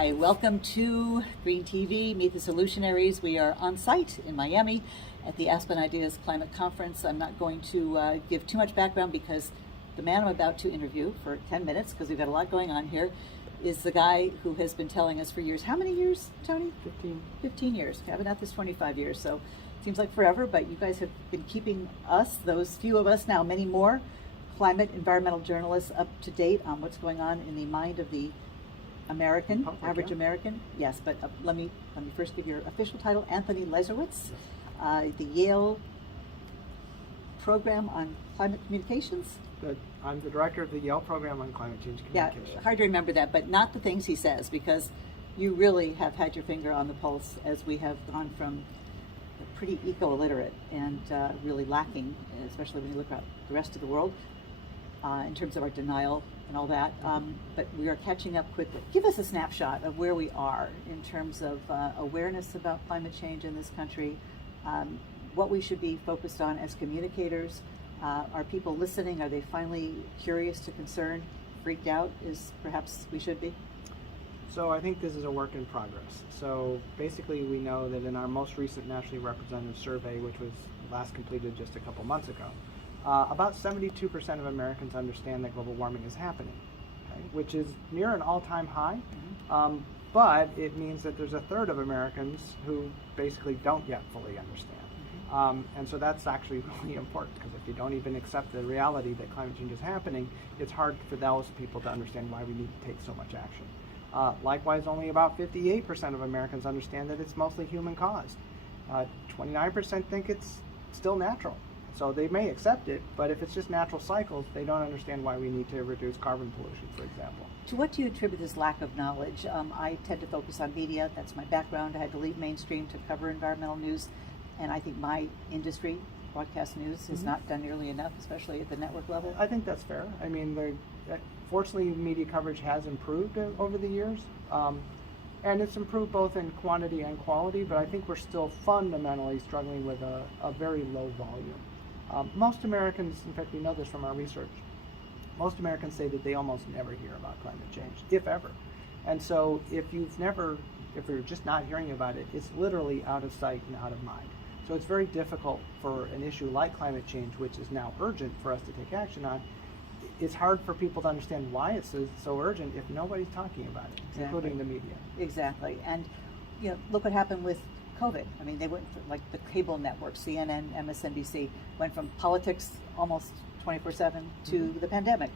Hi, welcome to Green TV, Meet the Solutionaries. We are on site in Miami at the Aspen Ideas Climate Conference. I'm not going to give too much background because the man I'm about to interview for 10 minutes, because we've got a lot going on here, is the guy who has been telling us for years. How many years, Tony? 15. 15 years. I've been at this 25 years, so it seems like forever, but you guys have been keeping us, those few of us now, many more, climate environmental journalists, up to date on what's going on in the mind of the American, average American. Yes, but let me first give your official title, Anthony Leiserowitz, the Yale program on climate communications. Good. I'm the director of the Yale program on climate change communication. Yeah, hard to remember that, but not the things he says, because you really have had your finger on the pulse as we have gone from pretty eco-illiterate and really lacking, especially when you look at the rest of the world, in terms of our denial and all that, but we are catching up quickly. Give us a snapshot of where we are in terms of awareness about climate change in this country, what we should be focused on as communicators. Are people listening? Are they finally curious to concerned, freaked out, as perhaps we should be? So I think this is a work in progress. So basically we know that in our most recent nationally representative survey, which was last completed just a couple months ago, about 72% of Americans understand that global warming is happening, okay, which is near an all-time high, but it means that there's a third of Americans who basically don't yet fully understand. And so that's actually really important, because if you don't even accept the reality that climate change is happening, it's hard for those people to understand why we need to take so much action. Likewise, only about 58% of Americans understand that it's mostly human caused. 29% think it's still natural. So they may accept it, but if it's just natural cycles, they don't understand why we need to reduce carbon pollution, for example. To what do you attribute this lack of knowledge? I tend to focus on media. That's my background. I had to leave mainstream to cover environmental news, and I think my industry, broadcast news, has not done nearly enough, especially at the network level. I think that's fair. I mean, fortunately, media coverage has improved over the years, and it's improved both in quantity and quality, but I think we're still fundamentally struggling with a very low volume. Most Americans, in fact we know this from our research, most Americans say that they almost never hear about climate change, if ever. And so if you're just not hearing about it, it's literally out of sight and out of mind. So it's very difficult for an issue like climate change, which is now urgent for us to take action on. It's hard for people to understand why it's so urgent if nobody's talking about it, including the media. Exactly. And look what happened with COVID. I mean, they went like the cable networks, CNN, MSNBC, went from politics almost 24/7 to the pandemic.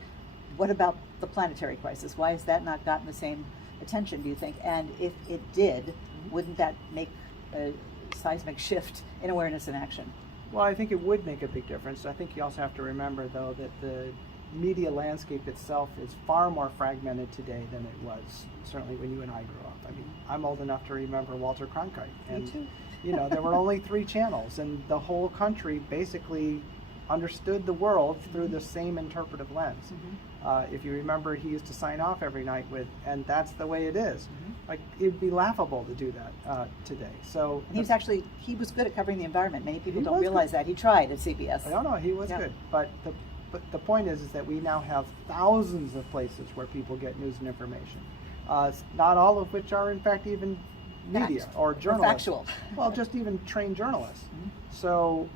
What about the planetary crisis? Why has that not gotten the same attention, do you think? And if it did, wouldn't that make a seismic shift in awareness and action? Well, I think it would make a big difference. I think you also have to remember, though, that the media landscape itself is far more fragmented today than it was certainly when you and I grew up. I mean, I'm old enough to remember Walter Cronkite, and me too. There were only 3 channels, and the whole country basically understood the world through the same interpretive lens. If you remember, he used to sign off every night with, "and that's the way it is." Like, it'd be laughable to do that today. So and he was good at covering the environment. Many people don't realize that. He tried at CBS. I don't know, he was good, but the point is that we now have thousands of places where people get news and information, not all of which are in fact even media or journalists. Factual. Well, just even trained journalists. So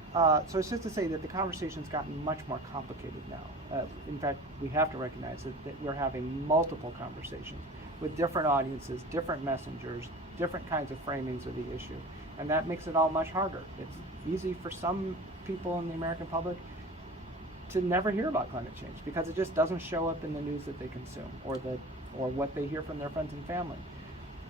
it's just to say that the conversation's gotten much more complicated now. In fact, we have to recognize that we're having multiple conversations with different audiences, different messengers, different kinds of framings of the issue, and that makes it all much harder. It's easy for some people in the American public to never hear about climate change because it just doesn't show up in the news that they consume or what they hear from their friends and family.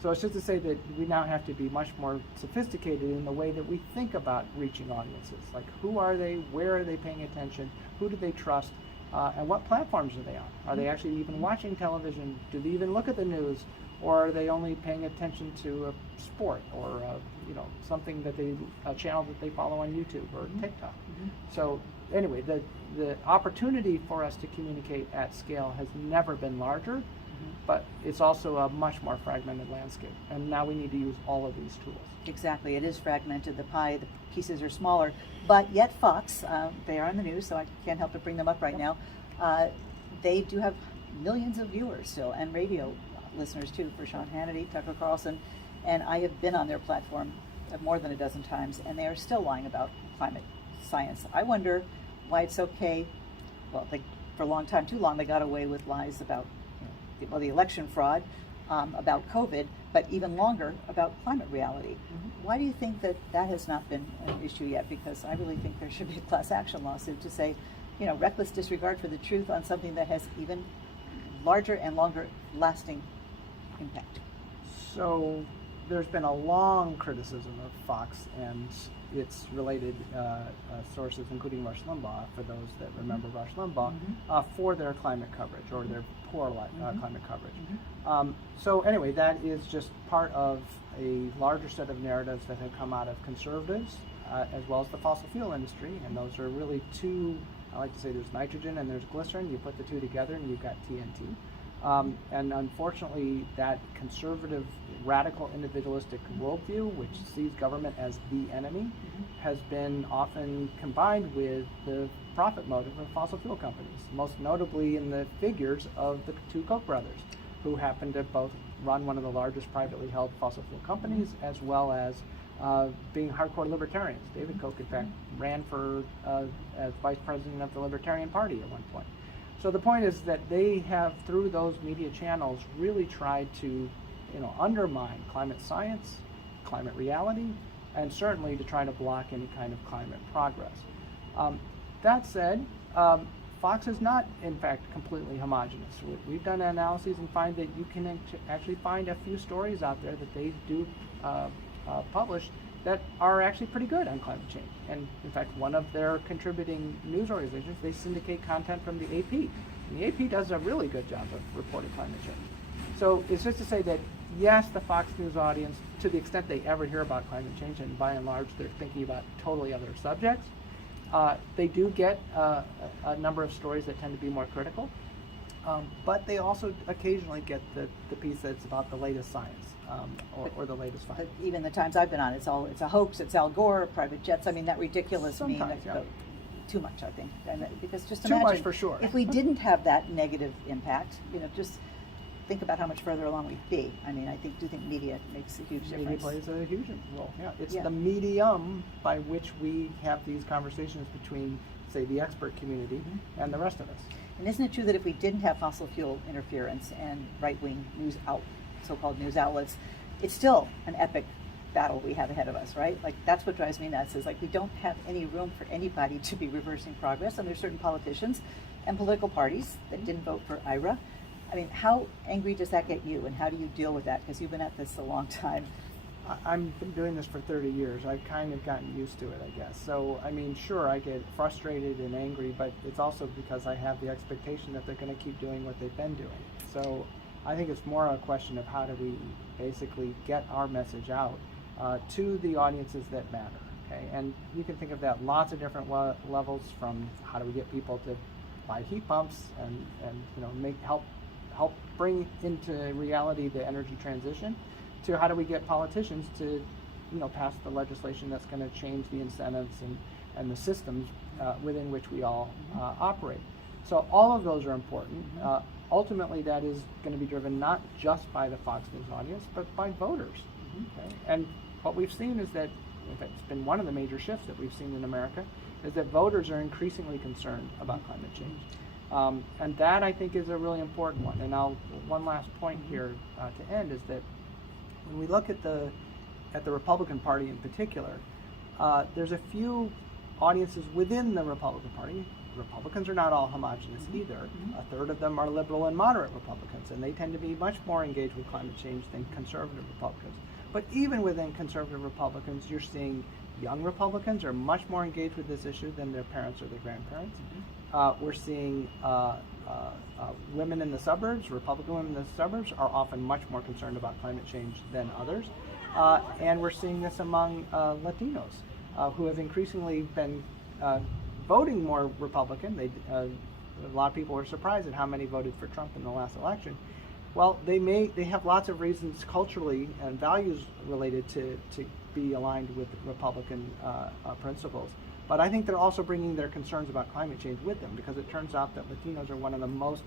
So it's just to say that we now have to be much more sophisticated in the way that we think about reaching audiences. Like, who are they, where are they paying attention, who do they trust, and what platforms are they on? Are they actually even watching television? Do they even look at the news? Or are they only paying attention to a sport or something a channel that they follow on YouTube or TikTok? So anyway, the opportunity for us to communicate at scale has never been larger, but it's also a much more fragmented landscape, and now we need to use all of these tools. Exactly, it is fragmented. The pieces are smaller, but yet Fox, they are on the news, so I can't help but bring them up right now. They do have millions of viewers still, and radio listeners too, for Sean Hannity, Tucker Carlson, and I have been on their platform more than a dozen times, and they are still lying about climate science. I wonder why it's okay. Well, for a long time, too long, they got away with lies about the election fraud, about COVID, but even longer about climate reality. Why do you think that has not been an issue yet? Because I really think there should be a class action lawsuit to say, reckless disregard for the truth on something that has even larger and longer lasting impact. So there's been a long criticism of Fox and its related sources, including Rush Limbaugh, for those that remember Rush Limbaugh, for their climate coverage or their poor climate coverage. So anyway, that is just part of a larger set of narratives that have come out of conservatives, as well as the fossil fuel industry, and those are really two. I like to say there's nitrogen and there's glycerin. You put the two together and you've got TNT. And unfortunately, that conservative, radical, individualistic worldview, which sees government as the enemy, has been often combined with the profit motive of fossil fuel companies, most notably in the figures of the two Koch brothers, who happen to both run one of the largest privately held fossil fuel companies, as well as being hardcore libertarians. David Koch, in fact, ran for as vice president of the Libertarian Party at one point. So the point is that they have, through those media channels, really tried to, undermine climate science, climate reality, and certainly to try to block any kind of climate progress. That said, Fox is not, in fact, completely homogenous. We've done analyses and find that you can actually find a few stories out there that they do publish that are actually pretty good on climate change. And in fact, one of their contributing news organizations, they syndicate content from the AP. And the AP does a really good job of reporting climate change. So it's just to say that, yes, the Fox News audience, to the extent they ever hear about climate change, and by and large they're thinking about totally other subjects, they do get a number of stories that tend to be more critical. But they also occasionally get the piece that's about the latest science. Or the latest find. But even the times I've been on, it's a hoax. It's Al Gore, private jets. I mean, that ridiculous meme. Yeah. Too much, I think. And because just too imagine much for sure. If we didn't have that negative impact, just think about how much further along we'd be. I mean, I do think media makes a huge difference. Media plays a huge role. Yeah, it's Yeah. the medium by which we have these conversations between, say, the expert community and the rest of us. And isn't it true that if we didn't have fossil fuel interference and right-wing so-called news outlets, it's still an epic battle we have ahead of us, right? Like, that's what drives me nuts, is like we don't have any room for anybody to be reversing progress, and there's certain politicians and political parties that didn't vote for IRA. I mean, how angry does that get you, and how do you deal with that? Because you've been at this a long time. I've been doing this for 30 years. I've kind of gotten used to it, I guess. So, I mean, sure, I get frustrated and angry, but it's also because I have the expectation that they're going to keep doing what they've been doing. So I think it's more a question of how do we basically get our message out to the audiences that matter. Okay, and you can think of that lots of different levels, from how do we get people to buy heat pumps and help bring into reality the energy transition, to how do we get politicians to pass the legislation that's going to change the incentives and the systems within which we all operate. So all of those are important. Ultimately, that is going to be driven not just by the Fox News audience, but by voters. Okay? And what we've seen is that, in fact, it's been one of the major shifts that we've seen in America, is that voters are increasingly concerned about climate change. And that, I think, is a really important one. And one last point here to end is that when we look at the Republican Party in particular, there's a few audiences within the Republican Party. Republicans are not all homogenous either. A third of them are liberal and moderate Republicans, and they tend to be much more engaged with climate change than conservative Republicans. But even within conservative Republicans, you're seeing young Republicans are much more engaged with this issue than their parents or their grandparents. We're seeing women in the suburbs, Republican women in the suburbs, are often much more concerned about climate change than others. And we're seeing this among Latinos, who have increasingly been voting more Republican. A lot of people were surprised at how many voted for Trump in the last election. Well, they have lots of reasons culturally and values related to be aligned with Republican principles. But I think they're also bringing their concerns about climate change with them, because it turns out that Latinos are one of the most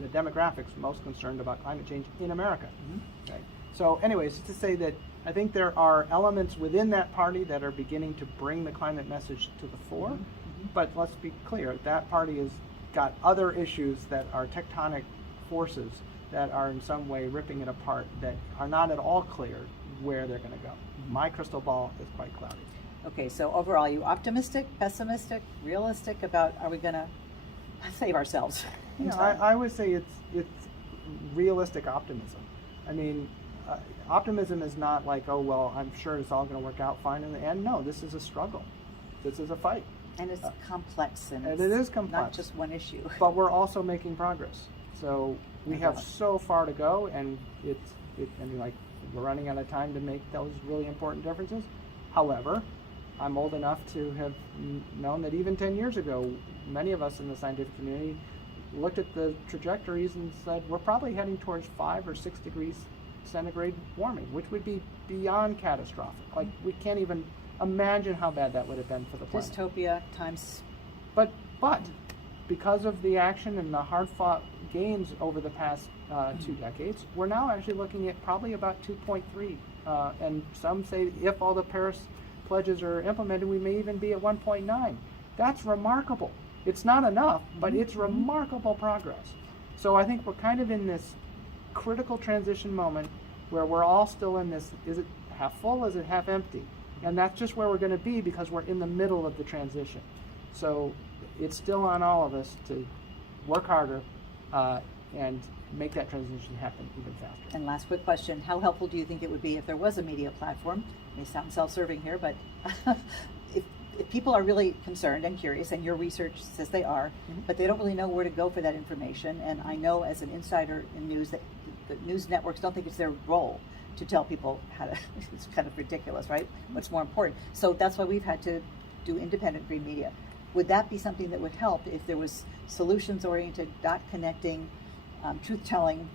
the demographics most concerned about climate change in America. Mm-hmm. Right? So anyways, to say that I think there are elements within that party that are beginning to bring the climate message to the fore, Mm-hmm. but let's be clear, that party has got other issues that are tectonic forces that are in some way ripping it apart that are not at all clear where they're going to go. My crystal ball is quite cloudy. Okay, so overall, are you optimistic, pessimistic, realistic about are we going to save ourselves? in Yeah, time? I would say it's realistic optimism. I mean, optimism is not like, oh, well, I'm sure it's all going to work out fine in the end. No, this is a struggle. This is a fight. And it's complex, and And it's it is complex. not just one issue. But we're also making progress. So we No have doubt. so far to go, and like we're running out of time to make those really important differences. However, I'm old enough to have known that even 10 years ago, many of us in the scientific community looked at the trajectories and said we're probably heading towards 5 or 6 degrees centigrade warming, which would be beyond catastrophic. Like, we can't even imagine how bad that would have been for the planet. Dystopia times. But because of the action and the hard-fought gains over the past 2 decades, we're now actually looking at probably about 2.3. And some say if all the Paris pledges are implemented, we may even be at 1.9. That's remarkable. It's not enough, but it's remarkable progress. So I think we're kind of in this critical transition moment where we're all still in this, is it half full, is it half empty? And that's just where we're going to be because we're in the middle of the transition. So it's still on all of us to work harder and make that transition happen even faster. And last quick question, how helpful do you think it would be if there was a media platform? It may sound self-serving here, but if people are really concerned and curious, and your research says they are, but they don't really know where to go for that information, and I know as an insider in news that the news networks don't think it's their role to tell people how to, it's kind of ridiculous, right? What's more important? So that's why we've had to do independent green media. Would that be something that would help if there was solutions-oriented, dot-connecting, truth-telling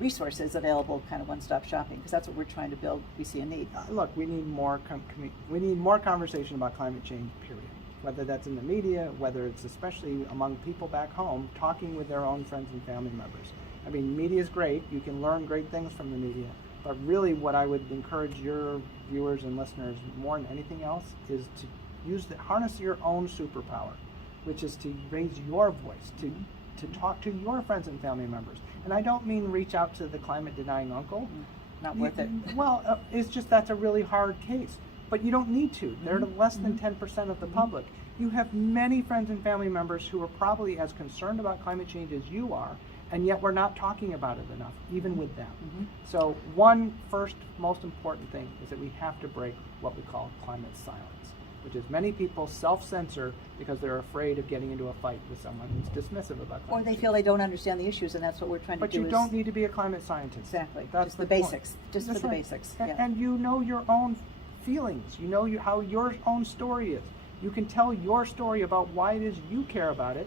resources available, kind of one-stop shopping? Because that's what we're trying to build. We see a need. Look, we need more conversation about climate change, period. Whether that's in the media, whether it's especially among people back home, talking with their own friends and family members. I mean, media is great. You can learn great things from the media. But really what I would encourage your viewers and listeners more than anything else is to harness your own superpower, which is to raise your voice, to talk to your friends and family members. And I don't mean reach out to the climate denying uncle. Not worth it. Well, it's just that's a really hard case. But you don't need to. They're less than 10% of the public. You have many friends and family members who are probably as concerned about climate change as you are, and yet we're not talking about it enough, even with them. So one first most important thing is that we have to break what we call climate silence, which is many people self-censor because they're afraid of getting into a fight with someone who's dismissive about climate Or they change. feel they don't understand the issues, and that's what we're trying to But do. you don't need to be a climate scientist. Exactly. That's Just the point. basics. Just That's for the right. basics. And, Yeah. and you know your own feelings. You know how your own story is. You can tell your story about why it is you care about it,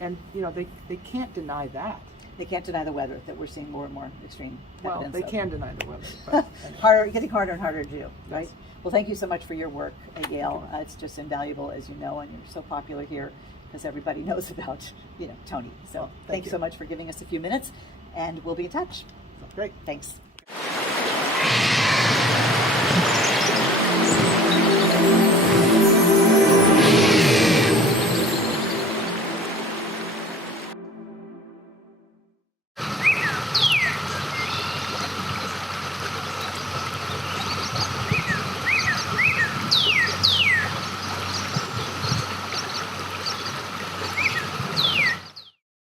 and you know they can't deny that. They can't deny the weather, that we're seeing more and more extreme Well, evidence they of. can deny the weather. But anyway. Getting harder and harder to do, right? Yes. Well, thank you so much for your work at Yale. It's just invaluable, as you know, and you're so popular here because everybody knows about, Tony. So Well, thank thanks you. so much for giving us a few minutes, and we'll be in touch. Great. Thanks.